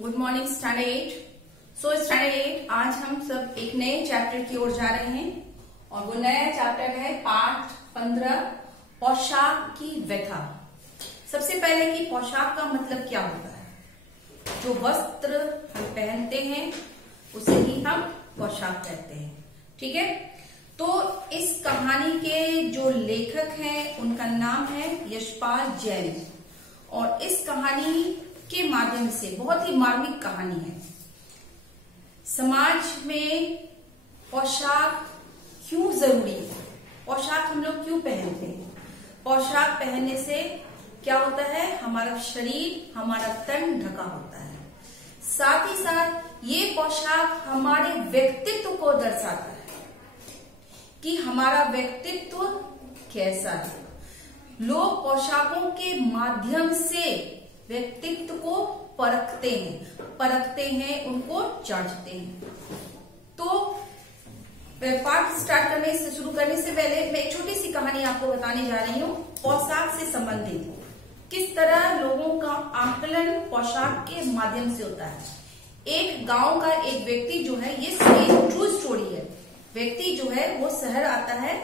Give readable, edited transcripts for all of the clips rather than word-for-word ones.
Good morning standard 8। So standard 8 आज हम सब एक नए चैप्टर की ओर जा रहे हैं और वो नया चैप्टर है पाठ 15 पोशाक की व्यथा। सबसे पहले कि पोशाक का मतलब क्या होता है। जो वस्त्र हम पहनते हैं उसे ही हम पोशाक कहते हैं। ठीक है, तो इस कहानी के जो लेखक हैं उनका नाम है यशपाल जैन और इस कहानी के माध्यम से बहुत ही मार्मिक कहानी है। समाज में पोशाक क्यों जरूरी है, पोशाक हम लोग क्यों पहनते हैं, पोशाक पहनने से क्या होता है, हमारा शरीर हमारा तन ढका होता है। साथ ही साथ ये पोशाक हमारे व्यक्तित्व को दर्शाता है कि हमारा व्यक्तित्व कैसा है। लोग पोशाकों के माध्यम से व्यक्तित्व को परखते हैं, उनको जांचते हैं। तो पाठ स्टार्ट करने से शुरू करने से पहले मैं एक छोटी सी कहानी आपको बताने जा रही हूँ पोशाक से संबंधित। किस तरह लोगों का आकलन पोशाक के माध्यम से होता है। एक गांव का एक व्यक्ति जो है, ये ट्रू स्टोरी है, व्यक्ति जो है वो शहर आता है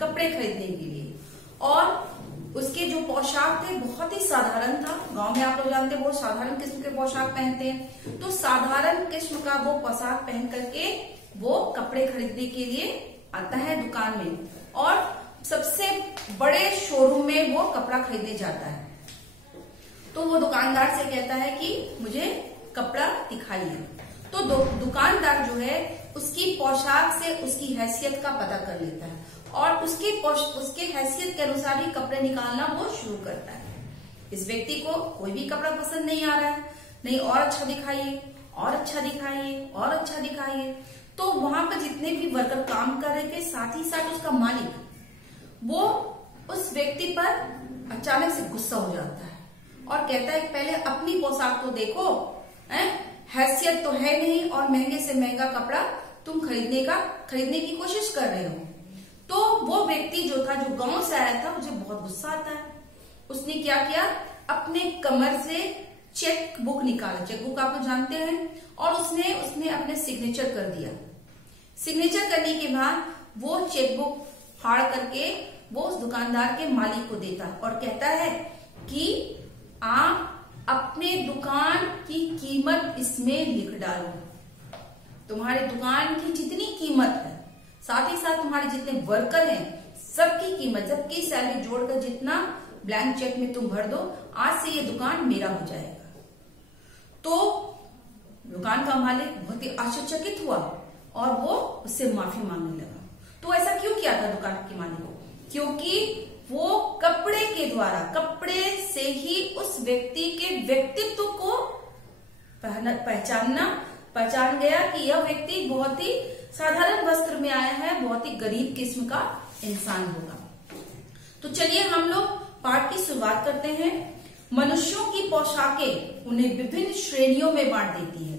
कपड़े खरीदने के लिए और उसके जो पोशाक थे बहुत ही साधारण था। गांव में आप लोग जानते हैं बहुत साधारण किस्म के पोशाक पहनते हैं। तो साधारण किस्म का वो पोशाक पहन करके वो कपड़े खरीदने के लिए आता है दुकान में और सबसे बड़े शोरूम में वो कपड़ा खरीदने जाता है। तो वो दुकानदार से कहता है कि मुझे कपड़ा दिखाइए। तो दुकानदार जो है उसकी पोशाक से उसकी हैसियत का पता कर लेता है और उसके हैसियत के अनुसार ही कपड़े निकालना वो शुरू करता है। इस व्यक्ति को कोई भी कपड़ा पसंद नहीं आ रहा है, नहीं और अच्छा दिखाइए, और अच्छा दिखाइए, और अच्छा दिखाइए। तो वहां पर जितने भी वर्कर काम कर रहे थे, साथ ही साथ उसका मालिक वो उस व्यक्ति पर अचानक से गुस्सा हो जाता है और कहता है कि पहले अपनी पोशाक तो देखो, हैसियत तो है नहीं और महंगे से महंगा कपड़ा तुम खरीदने की कोशिश कर रहे हो। तो वो व्यक्ति जो था, जो गांव से आया था, मुझे बहुत गुस्सा आता है। उसने क्या किया, अपने कमर से चेक बुक निकाला, चेक बुक आप लोग जानते हैं, और उसने अपने सिग्नेचर कर दिया। सिग्नेचर करने के बाद वो चेक बुक फाड़ करके वो उस दुकानदार के मालिक को देता और कहता है कि आप अपने दुकान की कीमत इसमें लिख डालो। तुम्हारे दुकान की जितनी कीमत है, साथ ही साथ तुम्हारे जितने वर्कर हैं, सबकी कीमत, सबकी सैलरी जोड़कर जितना ब्लैंक चेक में तुम भर दो, आज से ये दुकान मेरा हो जाएगा। तो दुकान का मालिक बहुत ही आश्चर्यचकित हुआ और वो उससे माफी मांगने लगा। तो ऐसा क्यों किया था दुकान के मालिक को? क्योंकि वो कपड़े से ही उस व्यक्ति के व्यक्तित्व को पहचान गया कि यह व्यक्ति बहुत ही साधारण वस्त्र में आया है, बहुत ही गरीब किस्म का इंसान होगा। तो चलिए हम लोग पाठ की शुरुआत करते हैं। मनुष्यों की पोशाकें उन्हें विभिन्न श्रेणियों में बांट देती है।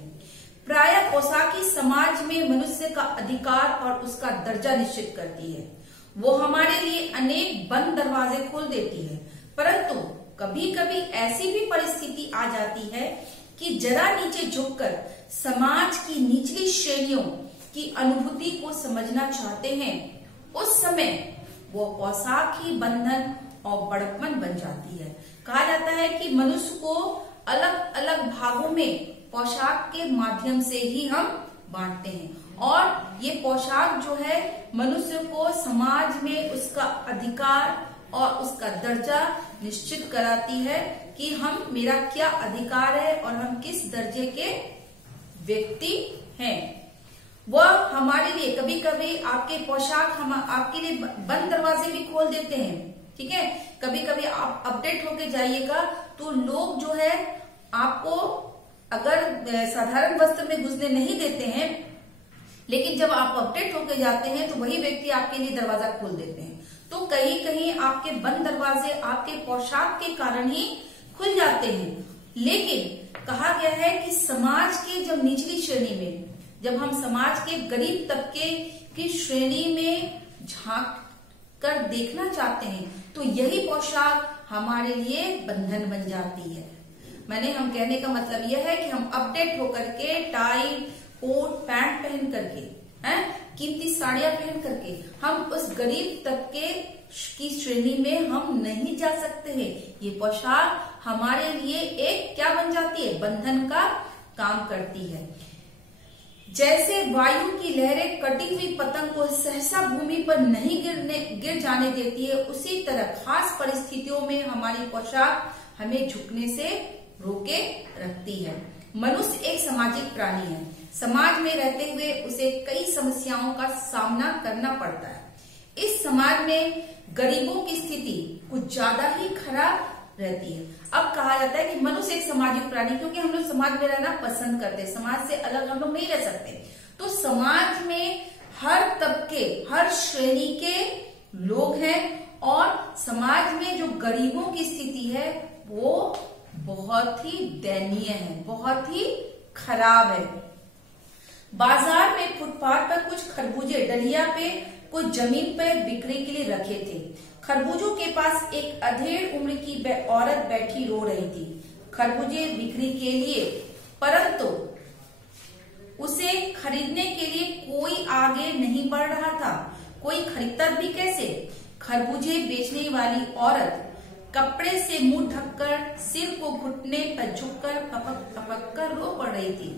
प्रायः पोशाकी समाज में मनुष्य का अधिकार और उसका दर्जा निश्चित करती है। वो हमारे लिए अनेक बंद दरवाजे खोल देती है, परंतु कभी कभी ऐसी भी परिस्थिति आ जाती है कि जरा नीचे झुककर समाज की निचली श्रेणियों की अनुभूति को समझना चाहते हैं। उस समय वो पोशाक ही बंधन और बड़कपन बन जाती है। कहा जाता है कि मनुष्य को अलग अलग भागों में पोशाक के माध्यम से ही हम बांटते हैं और ये पोशाक जो है मनुष्य को समाज में उसका अधिकार और उसका दर्जा निश्चित कराती है कि मेरा क्या अधिकार है और हम किस दर्जे के व्यक्ति हैं। वह हमारे लिए कभी कभी आपके पोशाक आपके लिए बंद दरवाजे भी खोल देते हैं। ठीक है, कभी कभी आप अपडेट होके जाइएगा तो लोग जो है आपको अगर साधारण वस्त्र में घुसने नहीं देते हैं, लेकिन जब आप अपडेट होके जाते हैं तो वही व्यक्ति आपके लिए दरवाजा खोल देते हैं। तो कहीं कहीं आपके बंद दरवाजे आपके पोशाक के कारण ही खुल जाते हैं। लेकिन कहा गया है कि समाज की जब निचली श्रेणी में, जब हम समाज के गरीब तबके की श्रेणी में झांक कर देखना चाहते हैं तो यही पोशाक हमारे लिए बंधन बन जाती है। हम कहने का मतलब यह है कि हम अपडेट होकर के टाई कोट पैंट पहन करके कीमती साड़ियां पहन करके हम उस गरीब तबके की श्रेणी में हम नहीं जा सकते हैं। ये पोशाक हमारे लिए एक क्या बन जाती है, बंधन का काम करती है। जैसे वायु की लहरें कटी हुई पतंग को सहसा भूमि पर नहीं गिर जाने देती है, उसी तरह खास परिस्थितियों में हमारी पोशाक हमें झुकने से रोके रखती है। मनुष्य एक सामाजिक प्राणी है। समाज में रहते हुए उसे कई समस्याओं का सामना करना पड़ता है। इस समाज में गरीबों की स्थिति कुछ ज्यादा ही खराब रहती है। अब कहा जाता है कि मनुष्य एक सामाजिक प्राणी, क्योंकि हम लोग समाज में रहना पसंद करते हैं, समाज से अलग हम लोग नहीं रह सकते। तो समाज में हर तबके हर श्रेणी के लोग हैं और समाज में जो गरीबों की स्थिति है वो बहुत ही दयनीय है, बहुत ही खराब है। बाजार में फुटपाथ पर कुछ खरबूजे डलिया पे कुछ जमीन पर बिक्री के लिए रखे थे। खरबूजों के पास एक अधेड़ उम्र की औरत बैठी रो रही थी खरबूजे बिक्री के लिए, परंतु उसे खरीदने के लिए कोई आगे नहीं बढ़ रहा था। कोई खरीदता भी कैसे? खरबूजे बेचने वाली औरत कपड़े से मुंह ढककर सिर को घुटने पर झुककर टपक कर रो पड़ रही थी।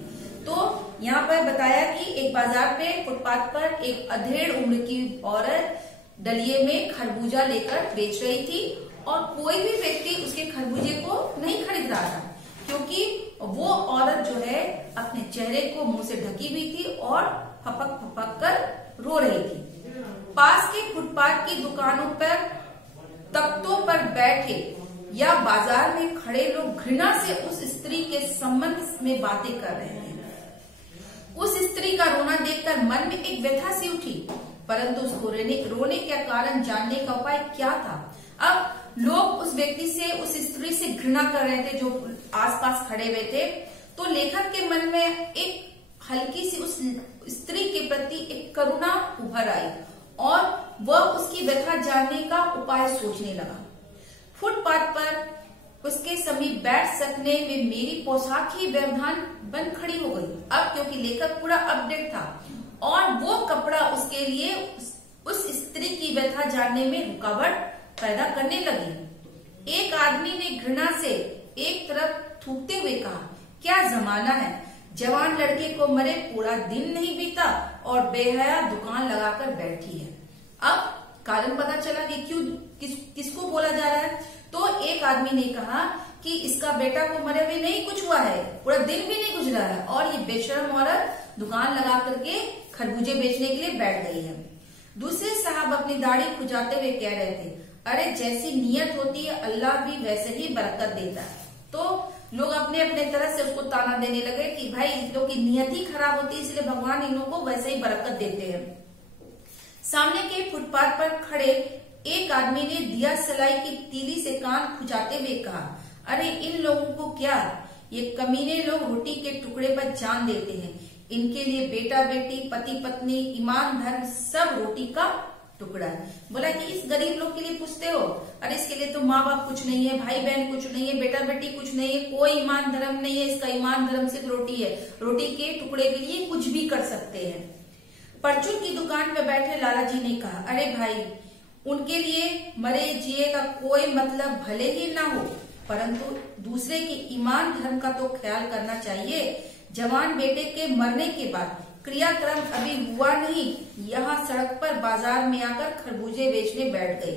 तो यहाँ पर बताया कि एक बाजार पे फुटपाथ पर एक अधेड़ उम्र की औरत डलिये में खरबूजा लेकर बेच रही थी और कोई भी व्यक्ति उसके खरबूजे को नहीं खरीद रहा था, क्योंकि वो औरत जो है अपने चेहरे को मुंह से ढकी हुई थी और फपक कर रो रही थी। पास के फुटपाथ की दुकानों पर तख्तों पर बैठे या बाजार में खड़े लोग घृणा से उस स्त्री के संबंध में बातें कर रहे हैं। उस स्त्री का रोना देखकर मन में एक व्यथा सी उठी, परंतु उसको रोने का कारण जानने का उपाय क्या था। अब लोग उस व्यक्ति से, उस स्त्री से घृणा कर रहे थे जो आसपास खड़े हुए थे। तो लेखक के मन में एक हल्की सी उस स्त्री के प्रति एक करुणा उभर आई और वह उसकी व्यथा जानने का उपाय सोचने लगा। फुटपाथ पर उसके समीप बैठ सकने में मेरी पोशाक ही व्यवधान बन खड़ी हो गई। अब क्योंकि लेखक पूरा अपडेट था और वो कपड़ा उसके लिए उस स्त्री की व्यथा जानने में रुकावट पैदा करने लगी। एक आदमी ने घृणा से एक तरफ थूकते हुए कहा, क्या जमाना है, जवान लड़के को मरे पूरा दिन नहीं बीता और बेहया दुकान लगाकर बैठी है। अब कारण पता चला कि क्यों किसको बोला जा रहा है। तो एक आदमी ने कहा कि इसका बेटा को मरे हुए नहीं कुछ हुआ है, पूरा दिन भी नहीं गुजरा है और ये बेशर्म औरत दुकान लगा करके खरबूजे बेचने के लिए बैठ गई है। दूसरे साहब अपनी दाढ़ी खुजाते हुए कह रहे थे, अरे जैसी नियत होती है अल्लाह भी वैसे ही बरकत देता है। तो लोग अपने अपने तरह से उसको ताना देने लगे कि भाई इन लोग की नियत ही खराब होती है, इसलिए भगवान इन लोगों को वैसे ही बरकत देते हैं। सामने के फुटपाथ पर खड़े एक आदमी ने दिया सलाई की तीली से कान खुजाते हुए कहा, अरे इन लोगों को क्या, ये कमीने लोग रोटी के टुकड़े पर जान देते हैं। इनके लिए बेटा बेटी पति पत्नी ईमान धर्म सब रोटी का टुकड़ा है। बोला कि इस गरीब लोग के लिए पूछते हो, अरे इसके लिए तो माँ बाप कुछ नहीं है, भाई बहन कुछ नहीं है, बेटा बेटी कुछ नहीं है, कोई ईमान धर्म नहीं है, इसका ईमान धर्म सिर्फ रोटी है। रोटी के टुकड़े के लिए कुछ भी कर सकते हैं। परचून की दुकान पर बैठे लाला जी ने कहा, अरे भाई उनके लिए मरे जिए का कोई मतलब भले ही ना हो, परंतु दूसरे के ईमान धर्म का तो ख्याल करना चाहिए। जवान बेटे के मरने के बाद क्रियाक्रम अभी हुआ नहीं, यहाँ सड़क पर बाजार में आकर खरबूजे बेचने बैठ गई।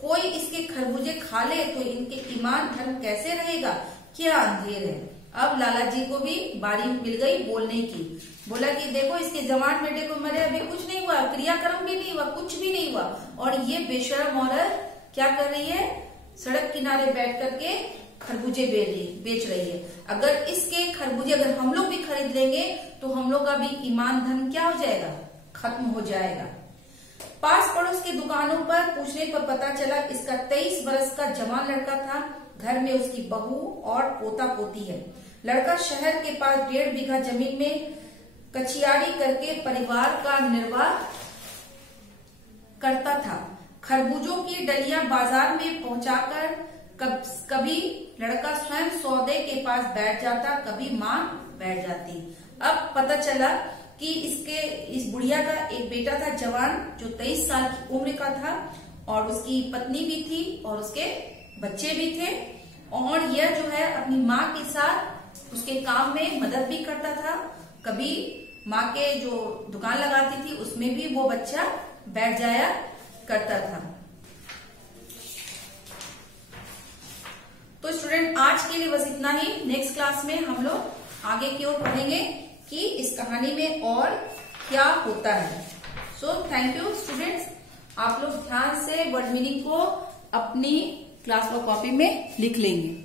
कोई इसके खरबूजे खा ले तो इनके ईमान धर्म कैसे रहेगा, क्या अंधेर है। अब लाला जी को भी बारी मिल गई बोलने की। बोला कि देखो इसके जवान बेटे को मरे अभी कुछ नहीं हुआ, क्रियाक्रम भी नहीं हुआ, कुछ भी नहीं हुआ और ये बेशर्म औरत क्या कर रही है, सड़क किनारे बैठ करके खरबूजे बेच रही है। अगर इसके खरबूजे अगर हम लोग भी खरीद लेंगे तो हम लोग का भी ईमान धर्म क्या हो जाएगा, खत्म हो जाएगा। पास पड़ोस की दुकानों पर पूछने पर पता चला इसका 23 बरस का जवान लड़का था। घर में उसकी बहू और पोता पोती है। लड़का शहर के पास 1.5 बीघा जमीन में कचियारी करके परिवार का निर्वाह करता था। खरबूजों की डलियां बाजार में पहुंचाकर कभी लड़का स्वयं सौदे के पास बैठ जाता, कभी माँ बैठ जाती। अब पता चला कि इस बुढ़िया का एक बेटा था जवान, जो 23 साल की उम्र का था, और उसकी पत्नी भी थी और उसके बच्चे भी थे, और यह जो है अपनी माँ के साथ उसके काम में मदद भी करता था। कभी माँ के जो दुकान लगाती थी उसमें भी वो बच्चा बैठ जाया करता था। तो स्टूडेंट आज के लिए बस इतना ही। नेक्स्ट क्लास में हम लोग आगे की ओर पढ़ेंगे कि इस कहानी में और क्या होता है। So thank you students. आप लोग ध्यान से वर्ड मीनिंग को अपनी क्लास वर्क कॉपी में लिख लेंगे।